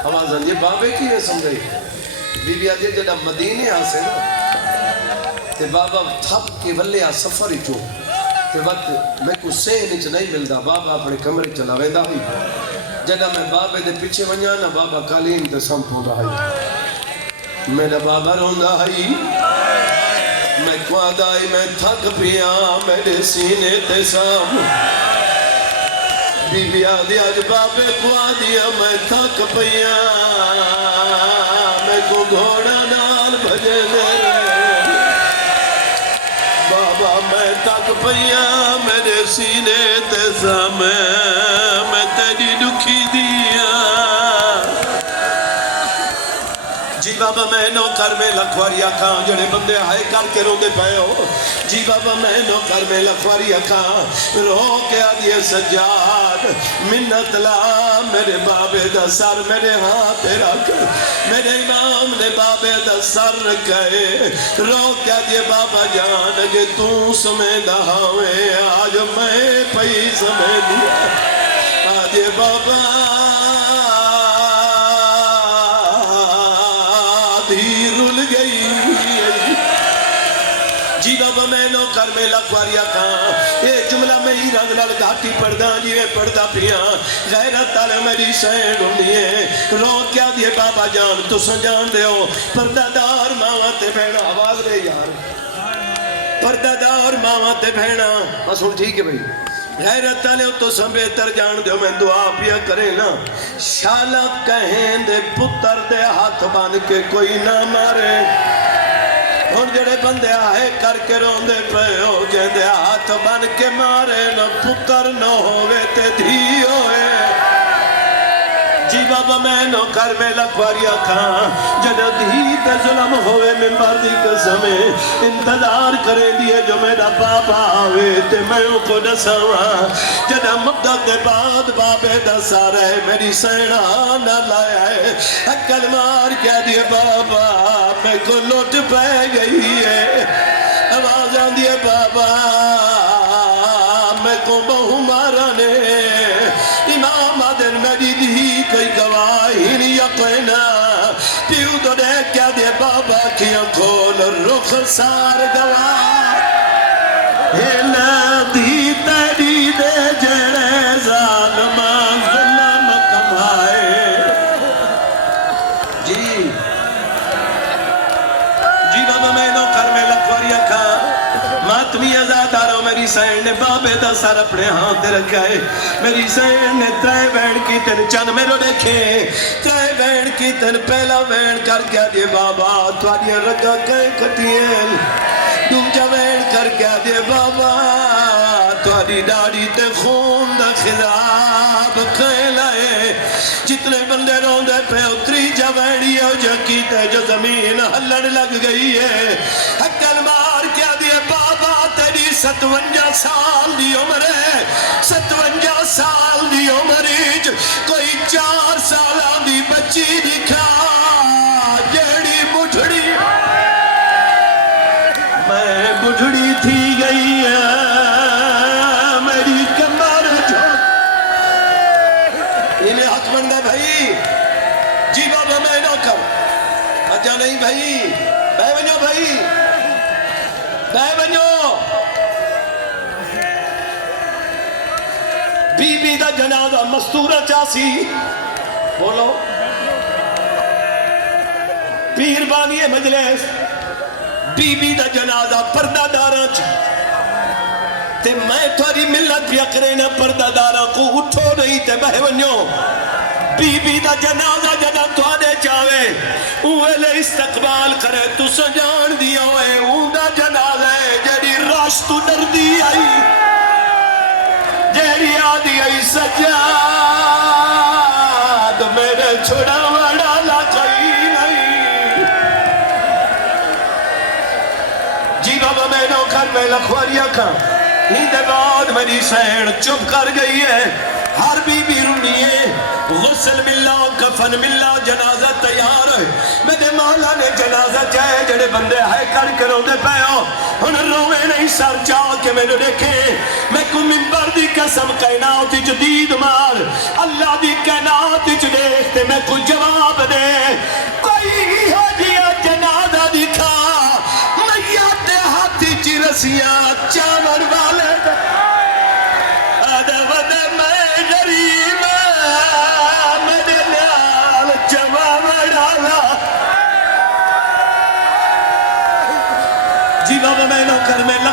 आवाज आंदी बाबे की ने समझाई बीबी आदि जड़ा मदीने आसे ना ते बाबा थप के वल्ले आ सफर चो ते वक्त मैं को सहन च नहीं मिलता बाबा अपने कमरे चला वेंदा ही जड़ा मैं बाबे दे पीछे वणा ना बाबा कालीन ते संपोंदा है मेरा बाबा रोंदा है मैं ख्वादा मैं थक पिया मेरे सीने ते साम बीबी आदि आज बाबे खुआ दिया मैं थक पिया मैं को घोड़ा नाल भजे बाबा मैं थक पिया मेरे सीने ते साम मैं तेरी दुखी दिया जी बाबा मैं नौकर में लखवारी आखा जड़े बंदे हाय करके रोंदे पे हो जी बाबा मैं नौकर में लखवारी आखा रो के आदिए सज्जाद मिन्नत ला मेरे बाबे दा सर मेरे हाथ रख मेरे इमाम ने बाबे दा सर कहे रो के आदिए बाबा जान के तू समेंदा हावे आज मैं पई समय दिया आदिए बाबा रुल गई जी बाबा मैं नौकर में लखवारिया था ये जुमला में ही रंग लाल घाटी पढ़दा जिवे पढ़दा पिया गैरत ताले मेरी सैन होनी है रो क्या दिए बाबा जान तुस जान दे हो परदादार मावा ते बहना आवाज दे यार परदादार मावा ते बहना बस हुन ठीक है भाई गैरत ताले तो सब बेहतर जान दो मैं दुआ पिया करे ना शाला कहें दे पुत्र दे हाथ बन के कोई ना मारे हुन जड़े बंदे आए करके रोंदे पे हो जेंदे हाथ बन के मारे न पुत्र न होवे ते धी होए जी बाबा मैं नौकर में लखवारिया खा जद धी ते जुल्म होवे मिंबर दी कसम इंतजार करे दिए जो मेरा बाबा आवे ते मैं उनको दसावा जद मुद्दत के बाद बाबे दसा रहे मेरी सैना न लाया है अकल मार कह दिए बाबा मैं को लुट पै गई है आवाज आंदी है बाबा मैं को बहु मारा ने इमाम आदन मेरी दी कोई गवाही नहीं अपना प्यू तो दे क्या दे बाबा की खोल रुख सार गवाह दी तेरी दे जड़े जालमा जुल्म कमाए जी जी बाबा मैं नौकर में लखवारिया खा मातमी आजादारों मेरी सैन ने बाबे दा सर अपने हाथ रखा है मेरी सैन ने त्रै बैठ की तेन चन मेरो देखे त्रै बैठ की तेन पहला बैठ कर क्या दे बाबा थोड़िया रगा कहीं कटिए दूजा बैठ कर क्या दे बाबा थोड़ी दाढ़ी ते खून दा खिलाफ खेलाए जितने बंदे रोंदे पे उतरी जवैड़ी हो जकी ते जो जमीन हलन लग गई है अकल मार क्या दिए बाबा तेरी 57 साल दी उम्र है 57 साल दी उम्र कोई 4 साल दी बच्ची दिखा जेड़ी बुढ़ड़ी मैं बुढ़ड़ी थी गई है मेरी कमर इन्हें हक बनता भाई जी बाबा मैं नौकर अच्छा नहीं भाई बह बनो भाई बह बनो बीबी दा जनाजा मस्तूरा चासी बोलो पीर बानी मजलिस बीबी दा जनाजा पर्दादारा च ते मैं थोड़ी मिलत पिया करे ना पर्दादारा को उठो नहीं ते बह वनो बीबी दा जनाजा जदा तुहाडे चावे उवेले इस्तकबाल करे तुस जान दिया होए उंदा जनाजा है जेड़ी रश तू डरदी आई जेड़ी आदी आई सज्जाद मेरे छोड़ा वाला ला कोई नहीं जी बाबा मैं नौकर में लखवारिया खा इधर बाद मेरी सैन चुप कर गई है हर बीबी रुनी है गुस्ल मिला कफन मिला जनाजा तैयार है मेरे मौला ने जनाजा चाहे जड़े बंदे है कर करोंदे पे हो हुन रोवे नहीं सर चा के मैंने देखे मैं को मिंबर दी कसम कायनात विच दीद मार अल्लाह दी कायनात विच देख ते मैं को जवान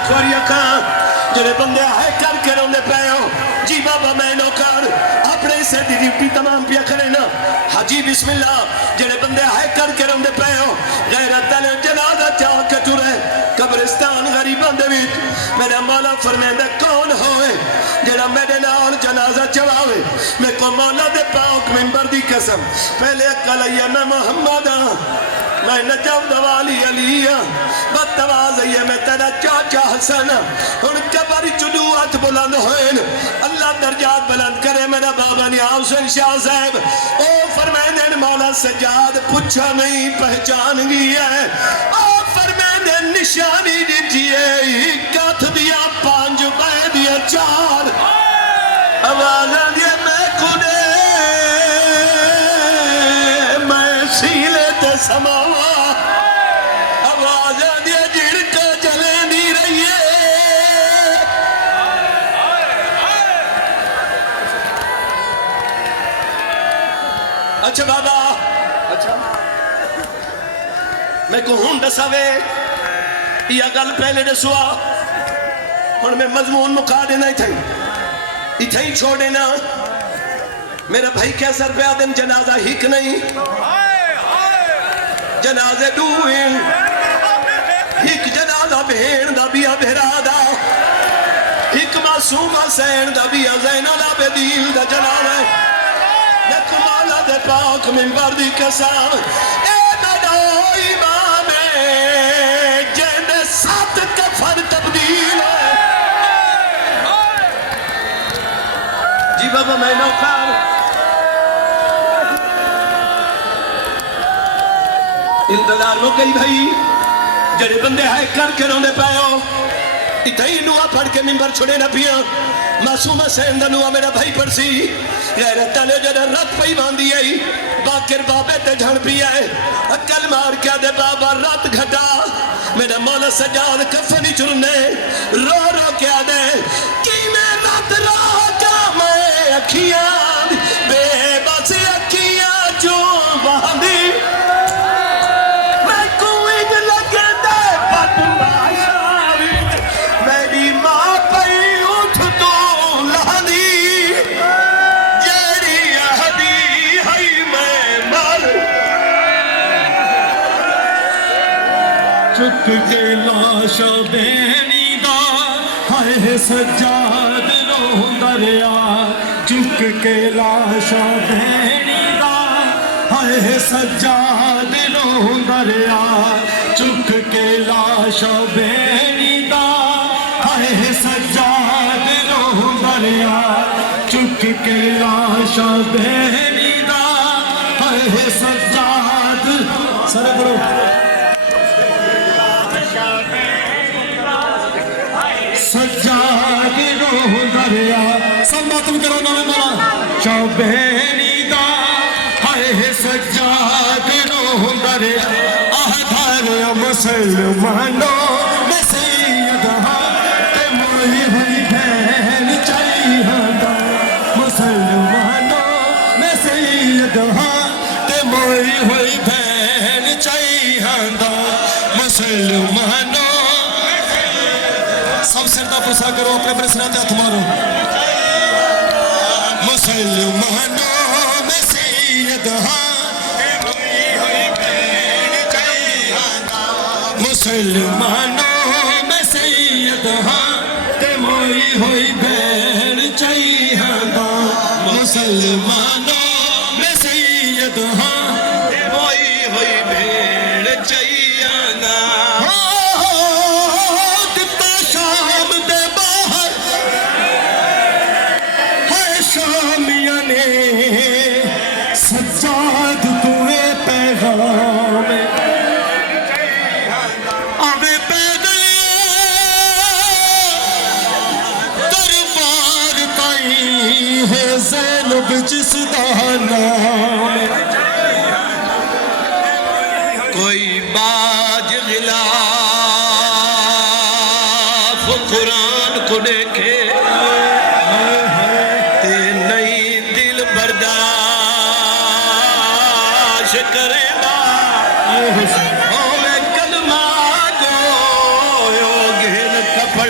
खुआरिया खां जेड़े बंदे है करके रोंदे पे हो जी बाबा मैं नौकर अपने हिस्से की ड्यूटी तमाम पिया करे ना हाजी बिस्मिल्लाह जेड़े बंदे है करके रोंदे पे हो गैरत वाले जनाजा चाह के तुरे कब्रिस्तान गरीबां दे विच मेरा मौला फरमांदा कौन होए जेड़ा मेरे नाल जनाजा चढ़ावे मैं को मौला दे पाक मिंबर दी कसम पहले अकल आई मैं मोहम्मद मैं नजब दवाली अलिया बदतवाज है मैं तेरा चाचा हसन हुन कबर चुदू हाथ बुलंद होए अल्लाह दर्जात बुलंद करे मेरा बाबा ने हुसैन शाह साहब ओ फरमांदे मौला सजाद पूछा नहीं पहचान गई है ओ फरमांदे निशानी दीजिए कथ दिया पांच पै दिया चार आवाज दिया मैं खुदे मैं सीले ते समावा आवाज दिया झिड़का चले नहीं रही है अच्छा बाबा अच्छा मैं को हूं दसावे यह गल पहले दसुआ हुण मैं मजमून मुका देना इथे ही छोड़ देना मेरा भाई कैसा रुपया दिन जनाजा हिक नहीं जनाजे दूए हिक जनाजा बहन दा बिया बेरा दा हिक मासूम हुसैन दा बिया ज़ैनल आबिदीन दा जनाजा मैं कमाला दे पाक मिंबर दी कसम ए मेरा इमाम जेंदे सात कफन तब्दील जी बाबा मैं नौकर इंतजार हो गई भाई जड़े बंदे है करके रोंदे पे हो इथे ही नुआ पढ़ के मिंबर छुड़े ना पिया मासूम हुसैन दा नुआ मेरा भाई पड़सी गैरत ने जड़ा रत पई बांधी आई बाकिर बाबे ते झण पिया है अकल मार क्या दे बाबा रत घटा मेरा मौला सजाद कफनी चुरने रो रो क्या दे कि मैं रत रो जा मैं अखियां बेबस अखियां जो बांधी चुक के लाश बेनी दा हाय सजाद रोंदा रिया चुक के लाश बेनी दा हाय सजाद रोंदा रिया चुक के लाश बेनी दा हाय सजाद रोंदा रिया चुक के लाश बेनी दा हाय सजाद सर करो सजाद रोंदा रिया सब मातम करो ना माला चौबेनी दा हाय सजाद रोंदा रिया आधार मुसलमानो मैं सैयद हां ते मोई हुई बहन चाहिए दा मुसलमानो मैं सैयद हां ते मोई हुई बहन चाहिए दा मुसलमानो सब सरदा पुसा करो अपने अपने सिर पे हाथ मारो मुसलमानों में सैयद हां मुसलमानों में सैयद हां ते मोई हुई बहन चाहिए मुसलमानों में सैयद हां ते मोई हुई बहन चाहिए सजाद तुए पैगाम अबे पैदल दरबार ताई है ज़ैनब जिसदा नाम कोई बाज गिलाफ कुरान को देखे करेगा मैं कलमा गो घेन कपड़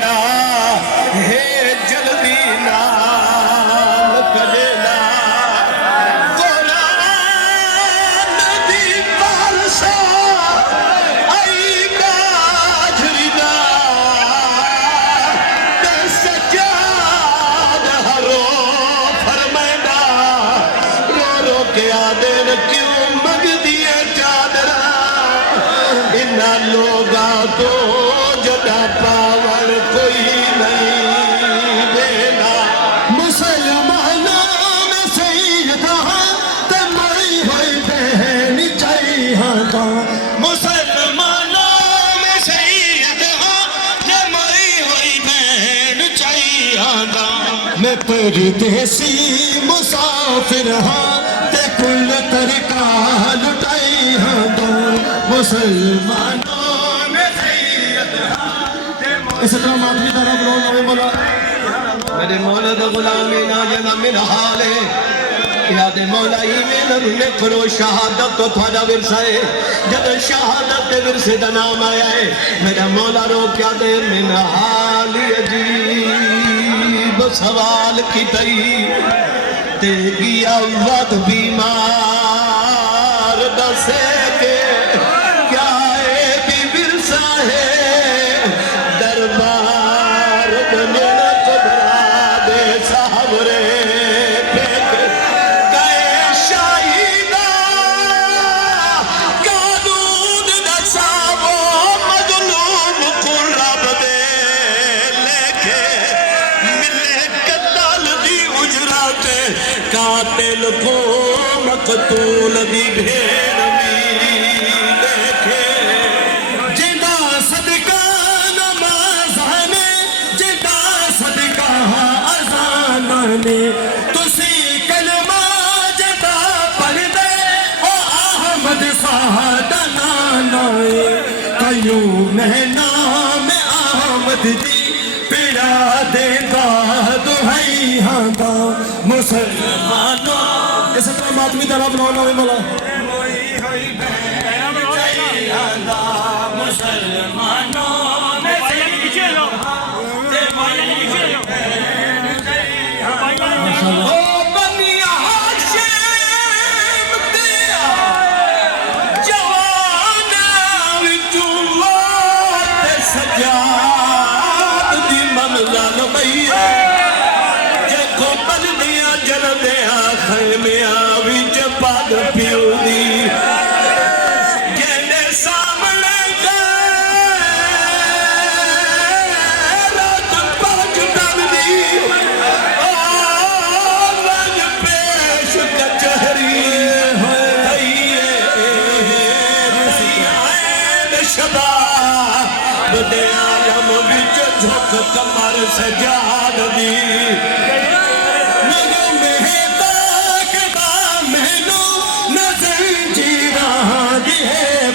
के आदे क्यों मंगदी है चादरा इन्ना लोगा तो जदा पावन कोई नहीं देना मुसलमानों में सैयदा ते मई होई बहन चाहिए दा मुसलमानों में सैयदा ते मई होई बहन चाहिए दा मैं परदेसी मुसाफिर हाँ ते कुल तरीका लुटाई हाँ दा मुसलमानों में सैयदा इस तरह माधवी तरह बोलो नवे मौला मेरे मौला दा गुलामी ना जना मेरा हाल है याद मौला ही में करो शहादत तो थोड़ा विरसा है जब शहादत के विरसे का नाम आया है मेरा मौला रो क्या दे मेरा हाल अजीब सवाल की तई ते गया वक्त बीमार दसे के क्या है भी विरसा है दरबार बने कातिल को मकतूल दी भेड़ देखे जिदा सदका नमाज़ाने जिदा सदका अज़ानाने तुसी कलमा जिदा पढ़ दे ओ अहमद सादा नानाए कयूं महना में अहमद दी पिड़ा देगा दुहाई हाँ दा मुसलमानों इस तरह मातमी तरह बनाओ नवे मौला मुसलमानों पग पियो दी जेने सामने रात पग डलदी लज पेश कचहरी शबाब दे आलम विच झुक कमर सजाद दी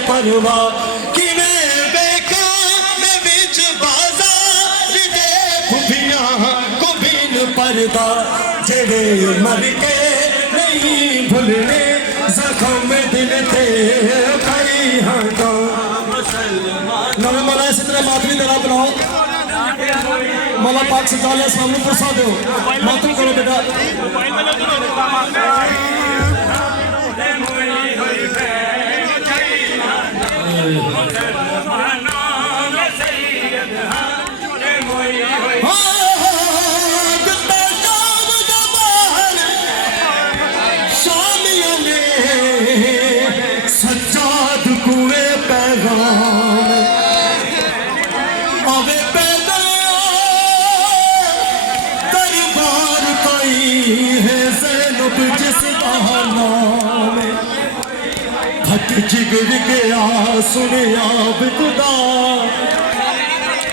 परवा किने बेका में बिच बाजार दे खुफिया को बिन पर्दा जेड़े मर के नहीं भूलने जख्म दिल थे कई हाँ का नवे मौला इस तरह मातमी तरह बनाओ मौला पाक से ताले सामने प्रसाद दो मातम करो बेटा सज्जाद कुए पैगाम अवे दरबार कोई है ज़ैनब जिस नाम फट जिगर गया सुने आप खुदा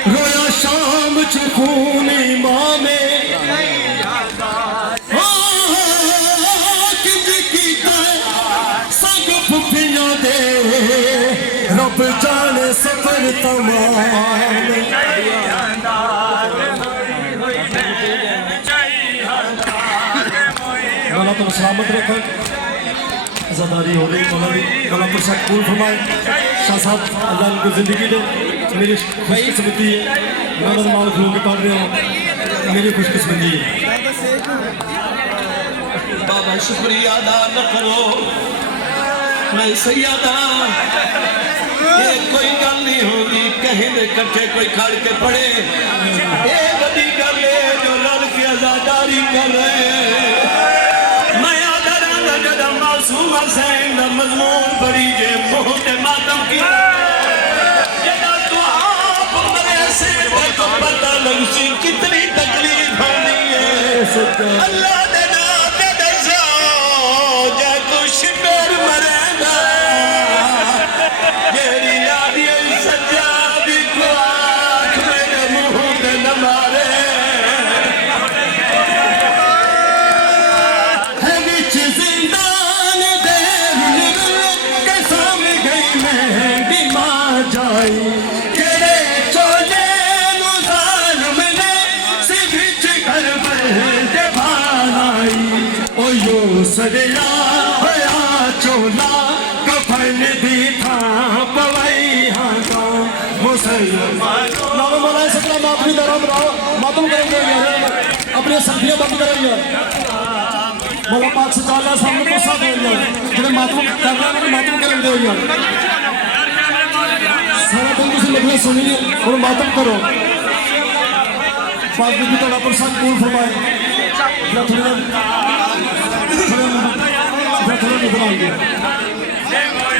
रोया शाम च खून माँ में रब जाने सफर तमाम मौला तुम सलामत रखो आज़ादारी हो रही मौला पर सकूल फरमाए शाह साहब अल्लाह उनको जिंदगी दे मेरी खुशकिस्मती है मौला मालिक लोग पढ़ रहे हो मेरी खुशकिस्मती है बाबा शुक्रिया अदा न करो मैं सैयदा ये कोई गल नहीं होगी कहीं दे कट्ठे कोई खड़ के पड़े ये बड़ी गल है जो लड़ के आज़ादारी कर रहे हैं मैं आदरा मेरा मासूम हसैन दा मजमून बड़ी जे मुंह ते मातम की जेड़ा तू आप मरे से तो पता लग सी कितनी तकलीफ होनी है अल्लाह दे नाम ते दसो जे कुछ मेर मरेगा जेरी यादी सजादी को आँख मेरे मुंह ते न मारे सजया होया चोला कफन दी था पवई हाँ मुसलमान मौला सलाम अपनी तरफ रहो मातम करेंगे यार अपनी सब्जियां बंद करेंगे मौला पाक सजाला सामने गुस्सा देंगे जिन्हें मातम कर रहे हैं मातम करेंगे यार सारा दिन किसी लगे सुनिए और मातम करो पाक बीबी तोड़ा प्रसाद पूर्ण फरमाए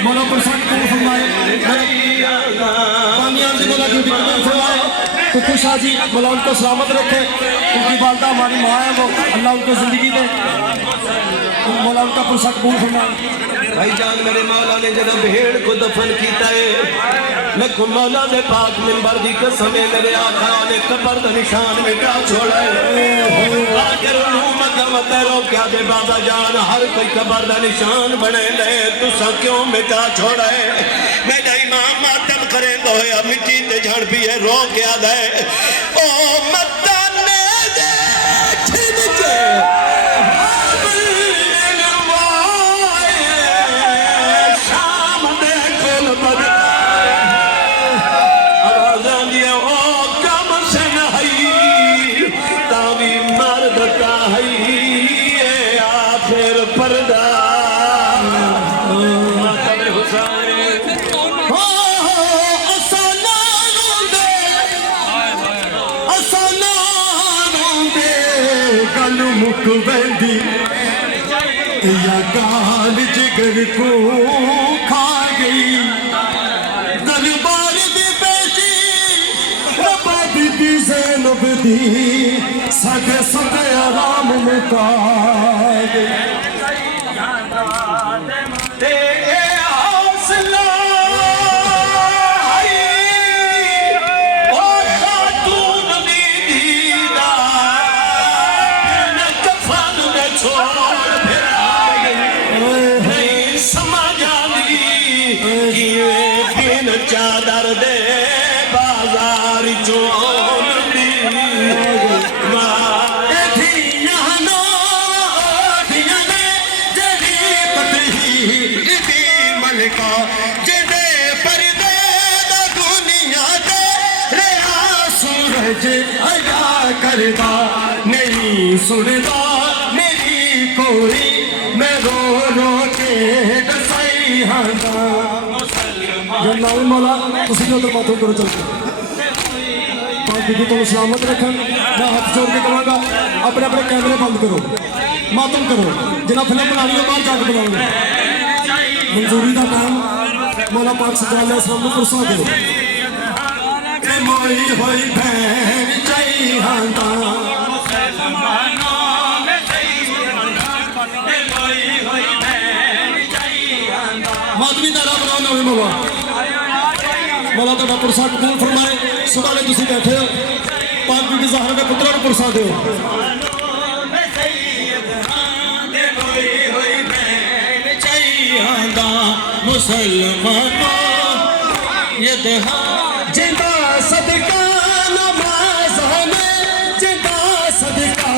मौला प्रसाद को फरमाए तो खुश हाजी मौला उनको सलामत रखे उनकी वालदा हमारी माँ है वो अल्लाह उनको जिंदगी दे मौला उनका प्रसाद कबूल फरमाए भाईजान मेरे मौला ने जब भेड़ को दफन किया है मैं मौला ने पाक मिंबर दी कसम है मेरे आका ने कब्र का निशान मिटा छोड़ा है आखिर मत रोक्या दे बाबा जान हर कोई कब्र का निशान बने ले तुसा क्यों मिटा छोड़ा है मेरा इमाम मातम करे तो होया मिट्टी ते झड़ पी है रोक्या दे ओ मत ने दे छिनके मुक बंदी या गाल जिगर को खा गई दरबार दी बेटी रब्बा बीबी ज़ैनब दी सगे सगे आराम मुका गई चादर दे बाजार मलका जिदे परदे दा दुनिया दे रहा सूरज अया करदा नहीं सुनदा मेरी कोई मैं रो रो के दसाई हांदा जन्नत मौला उसी के उधर माथों करो चल पाक बीबी को सलामत रखन मैं हाथ जोड़ के कहूँगा अपने अपने कैमरे बंद करो मातम करो जिन्हें फिल्म बनानी हो बाहर जाकर बनाओगे मंजूरी का काम मौला पाक सजाले इस्लाम को परसा दो मोई होई बहन चाहिए हांदा मातमी का रब नाम है मौला मौला तो प्रसाद कबूल फरमाए सुबह ने तुसी बैठे हो पाक बीबी ज़हरा के पुत्रों को प्रसाद दो मुसलमानों ये दहा जिंदा सदका नमाज़ में जिंदा सदका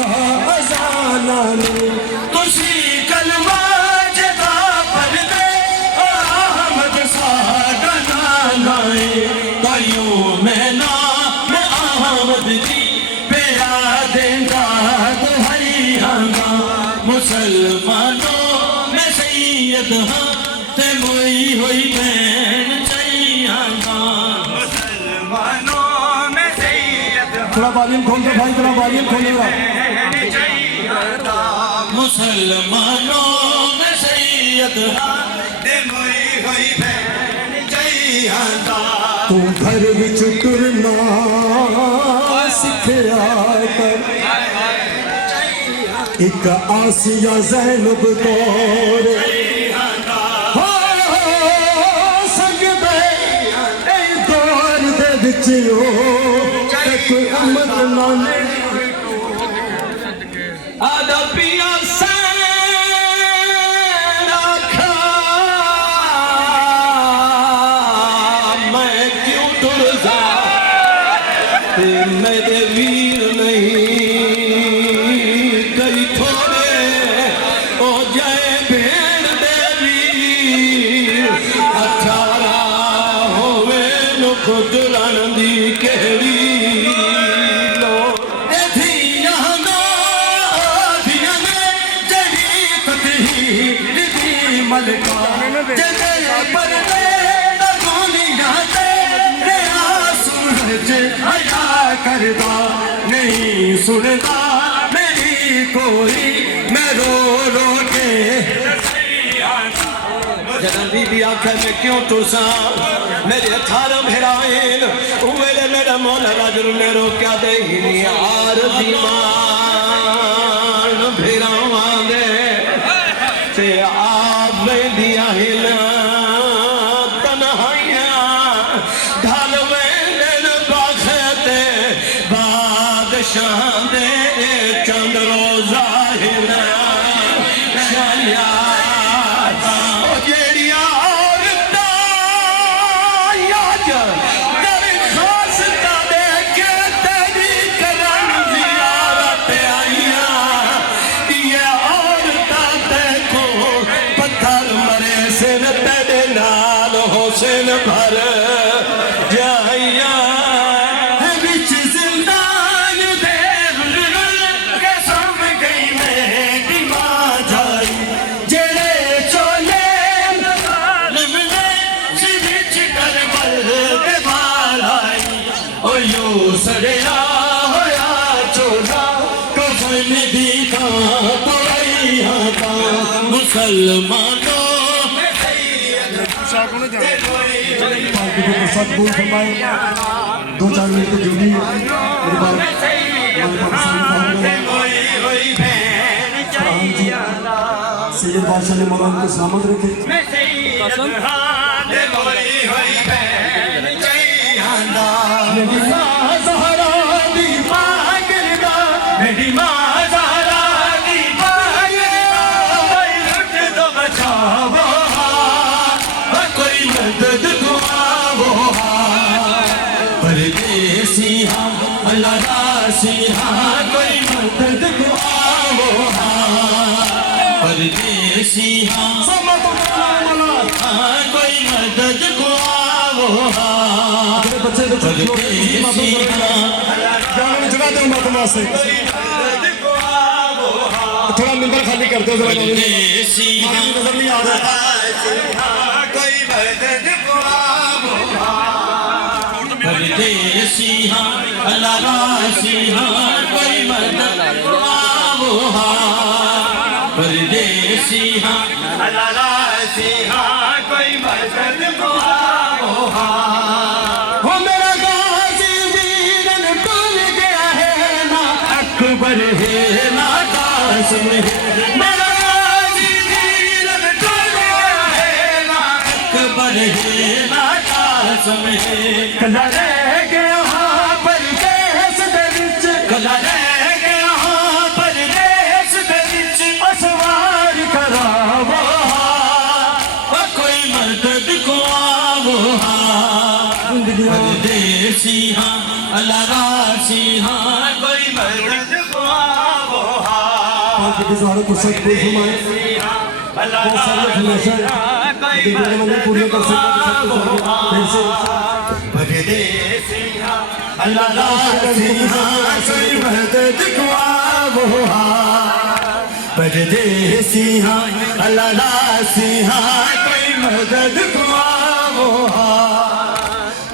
अज़ाना में तुसी कलमा जिंदा पढ़ दे अहमद सादा नाए तायूं मैं नाम अहमद जी पेया देंदा दुहाई हांगा मुसलमानों मैं सैयद हाँ ते मोई होई बहन चाहिए मुसलमानों में सैयद थोड़ा वॉल्यूम खोल दो भाई थोड़ा वॉल्यूम खोलेगा मुसलमानों में अदहा दे मोई होई भैन जैदा तू घर विच टुरना सिखया कर एक आसिया ज़ैनब दौर हो सकदे ए दौर दे विच एक उम्मत नाने आदा पिया मेरे वीर नहीं कई थोड़े ओ जाए भेड़ दे वीर 18 होवे नु खुद रन दी केड़ी मलका जदे परदे दुनिया ते रेहा सूरज हया करदा नहीं सुनदा मेरी कोई मैं रो रो के जन बीबी आखे मैं क्यों तुसा मेरे 18 भेराइन उवेले मेरा मौला राजर ने रोक्या दे ही यार दीमान भेरावा दे ते आप में दिया हिला तन्हाइयां ढाल वेलन बाखते बादशाह दे चंद रोजा हिला शाया जेड़िया औरतां याद दरखास्तां दे के तेरी करन ज़ियारत आईयां ये औरतां देखो पत्थर मरे सिर तेरे नाल हुसैन भर जाइया बिच जिंदान दे के सम गई मेरी मां जाई जेड़े चोले लमने सिविच करबल दे बालाई ओ यो सड़या होया चोला कफन दी खां तोइया का मुसलमानों सतगुरु फरमाए 2-4 मिनट की ड्यूटी मेरे बाद सैयद बादशाह ने मौलाना को सलामत रखे मेरी माँ ज़हरा दी लुट दो बचावो कोई मदद को आवो परदेसी हाँ अल्लाह रासी हाँ कोई मदद को आवो परदेसी हाँ कोई मदद को आवो बच्चे परदेसी हाँ जगह दो मत वास्ते थोड़ा मिंबर खाली कर दो जरा परदेसी हाँ नजर नहीं आ रहा कोई मदद को आवो परदेसी हाँ अल्लाह रासी हाँ कोई मदद को आवो परदेसी हाँ अल्लाह रासी हाँ कोई मदद को आवो हो मेरा गाजी वीरन टूट गया है ना अकबर है ना कासिम है मेरा गाजी वीरन टूट गया है ना अकबर है ना कासिम है कला रह गया हाँ परदेस दे विच कला रह गया हाँ परदेस दे विच असवार करावो कोई मदद को आवो परदेसी हाँ अल्लाह रासी हाँ कोई मदद को आवो सारे को सतगुरु फरमाए बहुत सारे हमेशा दिखने वाले पूरे कर सकते परदेसी हाँ अल्लाह रासी हाँ कोई मदद को आवो परदेसी हाँ अल्लाह रासी हाँ कोई मदद को आवो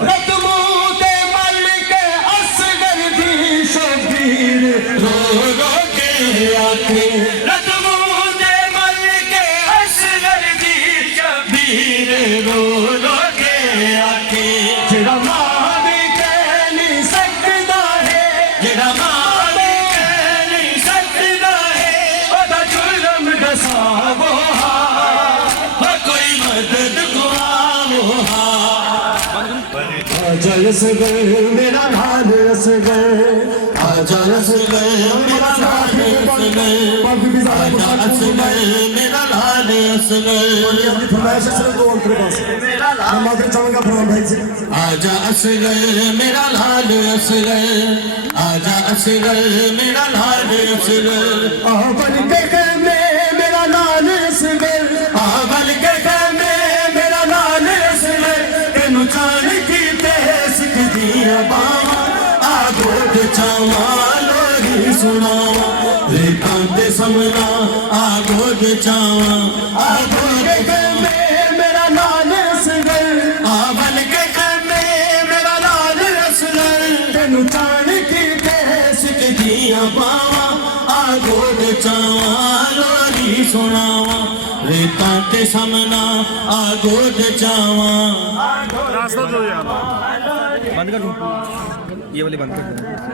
रतमूते मलिक असगर दी शबीर रो रो के आखे रतमूते मलिक असगर दी रो रो के आखे जेड़ा मां भी कह नहीं सकदा है जेड़ा मां भी कह नहीं सकदा है ओदा जुर्म दसा वो हा कोई मदद दुआ हा आजा असगर मेरा हाल असगर आजा असगर मेरा हाल असगर आजा असगर मेरा हाल असगर फरमाइश से दो अंतर बस मैं मात्र चाहूंगा फरमान भाई से आजा असगर मेरा हाल असगर आजा असगर मेरा हाल असगर बन के कर में मेरा लाल असगर बन के कर में मेरा लाल असगर तेनू जान की तेस दिया बावा आगोट चावा लोरी सुनावा रेखां ते समना आगोट चावा आगोट कर में मेरा लाल असगर बन के कर में मेरा लाल असगर तेनू जान की तेस दिया बावा आगोट चावा लोरी सुनावा रेता ते समना आगोट चावा रास्ता दो यार बंद कर दूं ये वाली बंद कर दूं